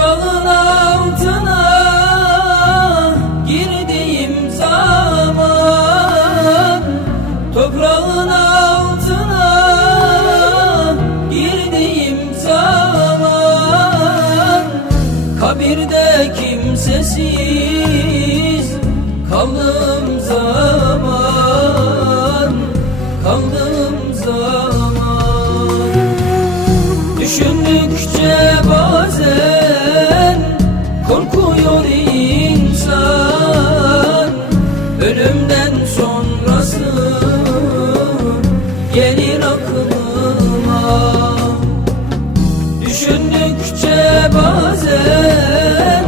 kralın altına girdiğim zaman toprağın altına girdiğim zaman kabirde kimsesiz kaldığım zaman kaldığım zaman. Düşündükçe bağ Ölümden sonrası gelir aklıma. Düşündükçe bazen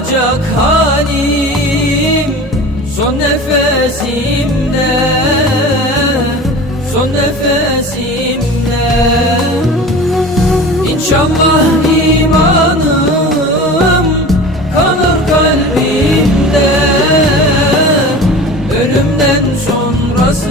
olacak halim Son nefesimde. Son nefesimde. İnşallah imanım Kalır kalbimde. Ölümden sonrası